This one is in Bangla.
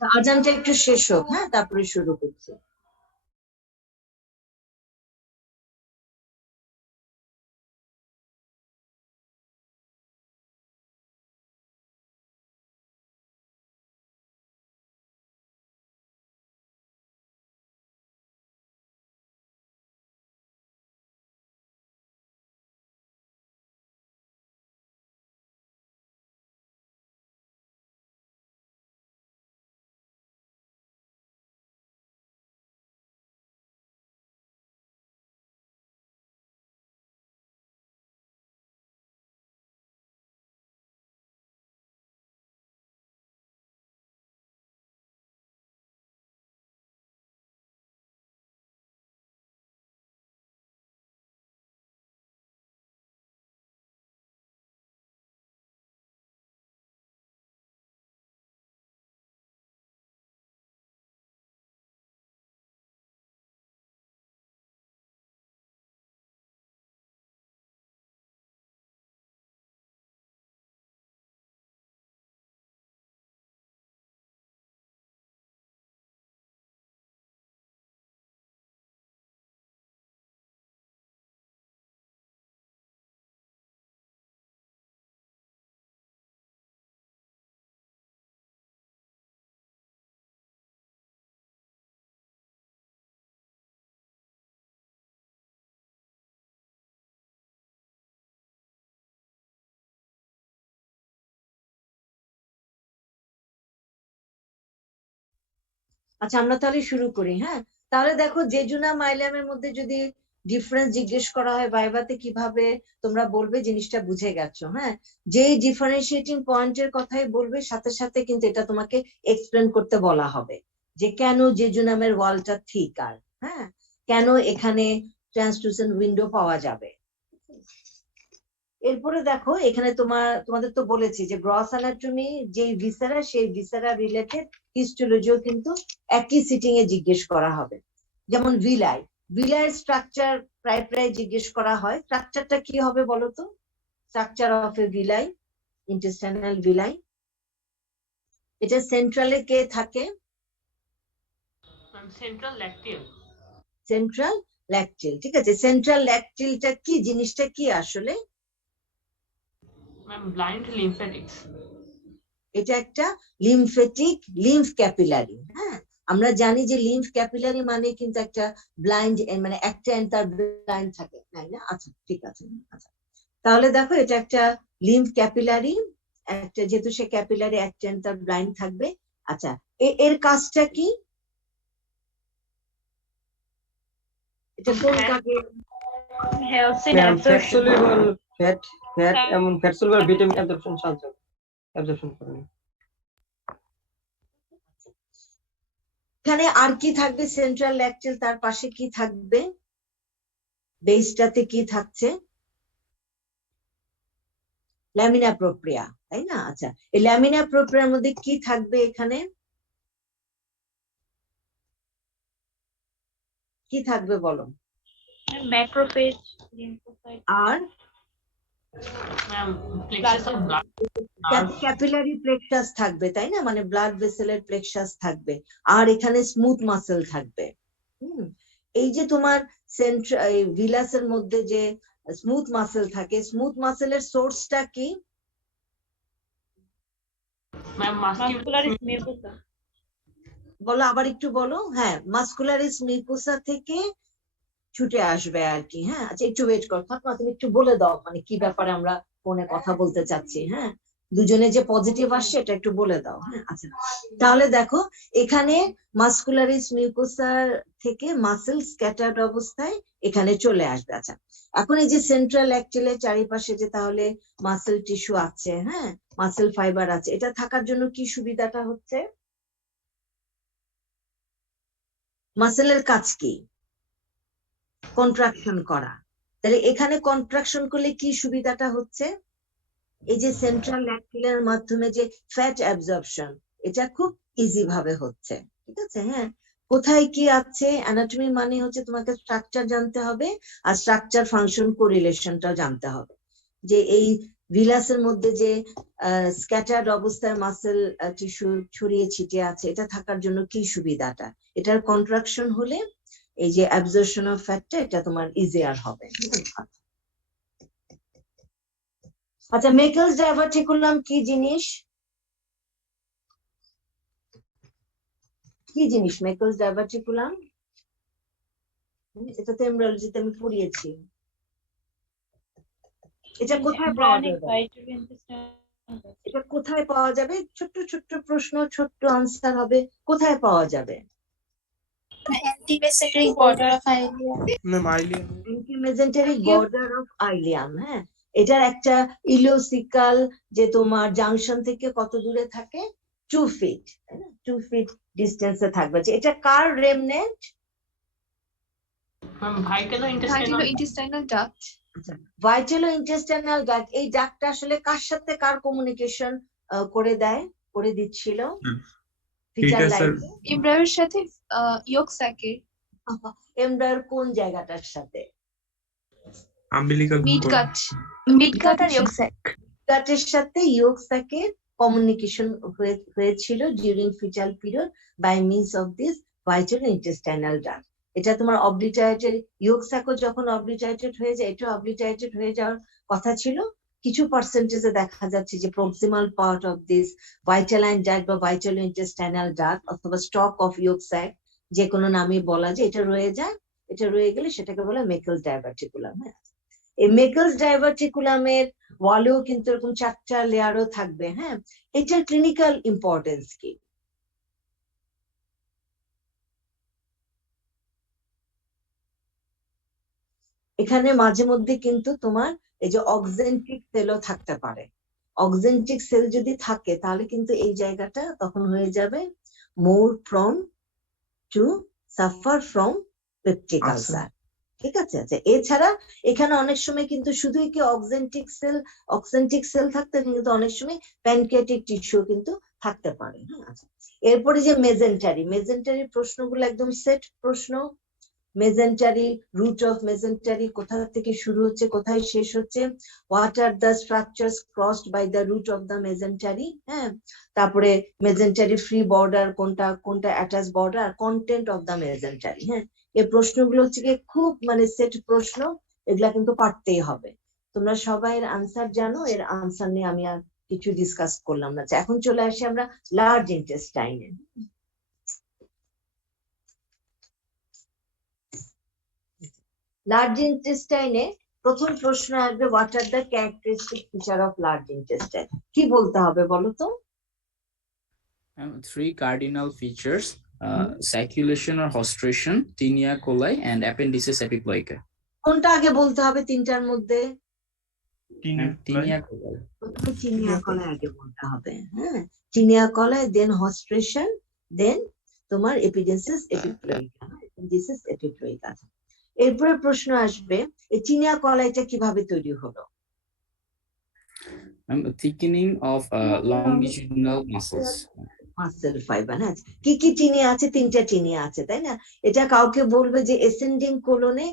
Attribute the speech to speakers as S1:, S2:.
S1: আজানটা একটু শেষ হোক হ্যাঁ? তারপরে শুরু করছি। আচ্ছা আমরা তাহলে শুরু করি হ্যাঁ? তাহলে দেখো, জেজুনা মাইলামের মধ্যে যদি ডিফারেন্স জিজ্ঞেস করা হয় ভাইভাতে কীভাবে তোমরা বলবে জিনিসটা বুঝে গেছো হ্যাঁ? যেই ডিফারেন্সিয়েটিং পয়েন্টের কথাই বলবে, সাথে সাথে কিন্তু এটা তোমাকে এক্সপ্লেন করতে বলা হবে যে কেন জেজুনামের ওয়ালটা ঠিক আর হ্যাঁ? কেন এখানে ট্রান্সলুসেন্ট উইন্ডো পাওয়া যাবে? এরপরে দেখো, এখানে তোমার, তোমাদের তো বলেছি যে গ্রস অ্যানাটমি যে ভিসারা সেই ভিসারা রিলেটেড হিস্টোলজিও কিন্তু একই সিটিং এ জিজ্ঞেস করা হবে। যেমন ভিলাই ভিলাইয়ের স্ট্রাকচার প্রায় প্রায় জিজ্ঞেস করা হয়। স্ট্রাকচারটা কি হবে বলতো? Structure of a villi intestinal villi এটা সেন্ট্রালে কে থাকে?
S2: সেন্ট্রাল ল্যাকটিয়াল
S1: সেন্ট্রাল ল্যাকটিল ঠিক আছে? সেন্ট্রাল ল্যাকটিলটা কি? জিনিসটা কি আসলে?
S2: ম্যাম ব্লাইন্ড লিম্ফ্যাটিক্স
S1: এটা একটা লিমফেটিক লিম্ফ ক্যাপিলারি হ্যাঁ? আমরা জানি যে লিম্ফ ক্যাপিলারি মানে কিন্তু একটা ব্লাইন্ড মানে একটা তার ব্লাইন্ড থাকে তাই না? আচ্ছা ঠিক আছে আচ্ছা। তাহলে দেখো এটা একটা লিম্ফ ক্যাপিলারি একটা যেহেতু সে ক্যাপিলারি একটা তার ব্লাইন্ড থাকবে। আচ্ছা এ- এর কাজটা কি? এটা কোন। কাজে?
S3: Fat fat fat. এমন ফ্যাট ভিটামিন অ্যাবজর্পশন সাহায্য অ্যাবজর্পশন করে
S1: এখানে আর কি থাকবে? সেন্ট্রাল ল্যাকটেল তার পাশে কি থাকবে? বেসটাতে কি থাকছে? ল্যামিনা প্রোপ্রিয়া তাই না? আচ্ছা এই ল্যামিনা প্রোপ্রিয়ার মধ্যে কি থাকবে এখানে? কি থাকবে বলো?
S4: Lymphocyte.
S1: R
S2: ma'am plexus of blood
S1: capillary plexus থাকবে তাই না? মানে ব্লাড ভেসেলের প্লেক্সাস থাকবে। আর এখানে স্মুথ মাসেল থাকবে। হুম? এই যে তোমার সেন্ট্রা ভিলাসের মধ্যে যে স্মুথ মাসেল থাকে স্মুথ মাসেলের সোর্সটা কি? বলো আবার একটু বলো। হ্যাঁ মাস্কুলারিস মিকুসা থেকে ছুটে আসবে আর কি হ্যাঁ? আচ্ছা একটু ওয়েট কর ফাতমা তুমি একটু বলে দাও মানে কি ব্যাপারে আমরা ফোনে কথা বলতে চাচ্ছি হ্যাঁ? দুজনে যে পজিটিভ আসছে, এটা একটু বলে দাও হ্যাঁ? আচ্ছা তাহলে দেখো, এখানে মাস্কুলারিস মিউকোসার থেকে মাসেল স্ক্যাটার্ড অবস্থায় এখানে চলে আসবে আচ্ছা। এখন এই যে সেন্ট্রাল অ্যাক্টিলের চারিপাশে যে তাহলে মাসেল টিস্যু আছে হ্যাঁ? মাসেল ফাইবার আছে, এটা থাকার জন্য কি সুবিধাটা হচ্ছে? মাসেলের কাজ কি? কন্ট্রাকশন করা। তাহলে এখানে কন্ট্রাকশন করলে কি সুবিধাটা হচ্ছে? এই যে সেন্ট্রাল ল্যাকটিলের মাধ্যমে যে ফ্যাট অ্যাবজর্পশন এটা খুব ইজি ভাবে হচ্ছে। ঠিক আছে? হ্যাঁ? কোথায় কি আছে? অ্যানাটমি মানে হচ্ছে তোমাকে স্ট্রাকচার জানতে হবে, আর স্ট্রাকচার ফাংশন কোরিলেশনটাও জানতে হবে। যে এই ভিলাসের মধ্যে যে স্ক্যাটার্ড অবস্থায় মাসেল টিস্যু ছড়িয়ে ছিটিয়ে আছে, এটা থাকার জন্য কি সুবিধাটা? এটার কন্ট্রাকশন হলে এই যে অ্যাবজর্পশন অফ ফ্যাটটা এটা তোমার ইজিয়ার হবে। আচ্ছা মেকলস ডাইভার্টিকুলাম কি জিনিস? কি জিনিস মেকলস ডাইভার্টিকুলাম এটা তো এমব্রয়োলজিতে আমি পড়িয়েছি। এটা কোথায় পাওয়া যাবে. এটা কোথায় পাওয়া যাবে? ছোট্ট ছোট্ট প্রশ্ন ছোট্ট আনসার হবে। কোথায় পাওয়া যাবে?
S5: Antimesenteric border of ileum.
S6: Ma'am
S1: ileum হ্যাঁ। এটার একটা ইলোসিকাল যে তোমার জাংশন থেকে কত দূরে থাকে? টু ফিট টু ফিট ডিস্টেন্সে থাকবে। এটা কার remnant
S2: vital intestinal
S1: vitello intestinal duct এই ডাক্টটা আসলে কার সাথে কার কমিউনিকেশন করে দেয় করে দিচ্ছিল। ফিটার
S6: Fetus এর-
S5: সাথে ইয়োক স্যাকের
S1: এমব্রয়ের কোন জায়গাটার সাথে?
S6: Umbilical
S5: midgut midgut আর ইয়োক স্যাক
S1: সাথে ইয়োগসাকে কমিউনিকেশন হয়েছিল during fetal period by means of this vital intestinal duct এটা তোমার অবলিটারেটেড ইয়োগসাকও যখন অবলিটারেটেড হয়ে যায় এটা অবলিটারেটেড হয়ে যাওয়ার কথা ছিল? কিছু পার্সেন্টেজে দেখা যাচ্ছে যে proximal part of this vitelline duct বা ভাইটাল ইন্টেস্টাইনাল ডাক্ট অথবা স্টক অফ ইয়োগস্যাক যে কোনো নামে বলা যায়, এটা রয়ে যায়, এটা রয়ে গেলে সেটাকে বলে মেকলস ডাইভার্টিকুলাম হ্যাঁ। এই মেকলস ডাইভার্টিকুলামের ওয়ালেও কিন্তু এরকম চারটা লেয়ারও থাকবে হ্যাঁ। এটার ক্লিনিক্যাল ইম্পর্টেন্স কি? এখানে মাঝে মধ্যে কিন্তু তোমার এই যে অক্সেন্টিক সেলও থাকতে পারে। অক্সেন্টিক সেল যদি থাকে তাহলে কিন্তু এই জায়গাটা তখন হয়ে যাবে more from to suffer from peptic. Ulcer ঠিক আছে? আচ্ছা এছাড়া এখানে অনেক সময় কিন্তু শুধুই কি অক্সেন্টিক সেল অক্সেন্টিক সেল থাকতে কিন্তু অনেক সময় প্যানক্রিয়াটিক টিস্যু কিন্তু থাকতে পারে। হ্যাঁ আচ্ছা। এরপরে যে মেজেন্টারি মেজেন্টারি প্রশ্নগুলো একদম সেট প্রশ্ন। মেজেন্টারি রুট অফ মেজেন্টারি কোথা থেকে শুরু হচ্ছে কোথায় শেষ হচ্ছে what are the structures crossed by the root of the mesentery হ্যাঁ? তারপরে মেজেন্টারি ফ্রি বর্ডার কোনটা কোনটা attach border content of the mesentery হ্যাঁ? এই প্রশ্নগুলো হচ্ছে গিয়ে খুব মানে সেট প্রশ্ন এগুলা কিন্তু পারতেই হবে। তোমরা সবাই এর আনসার জানো এর আনসার নিয়ে আমি আর কিছু ডিসকাস করলাম না। আচ্ছা, এখন চলে আসি আমরা লার্জ ইন্টেস্টাইনে লার্জ ইন্টেস্টাইনে প্রথম প্রশ্ন আসবে what are the characteristic feature of large intestine কি বলতে হবে বলো তো?
S7: Three cardinal features, uh, circulation or hostration, tinea coli, and appendices
S1: কোনটা আগে বলতে হবে তিনটার মধ্যে? চিনিয়া কলায় আগে বলতে হবে হ্যাঁ? চিনিয়া দেন হস্ট্রেশন দেন তোমার এপিডেন্সিস এপিপ্লোইকা এপিডেন্সিস এপিপ্লোইকা এরপরে প্রশ্ন আসবে এই চিনিয়া কলাইটা কীভাবে তৈরি হলো?
S7: Um, thickening of uh, longitudinal muscles.
S1: Muscle fibre হ্যাঁ কি কি চিনি আছে? তিনটা চিনি আছে তাই না? এটা কাউকে বলবে যে এসেন্ডিং কোলনে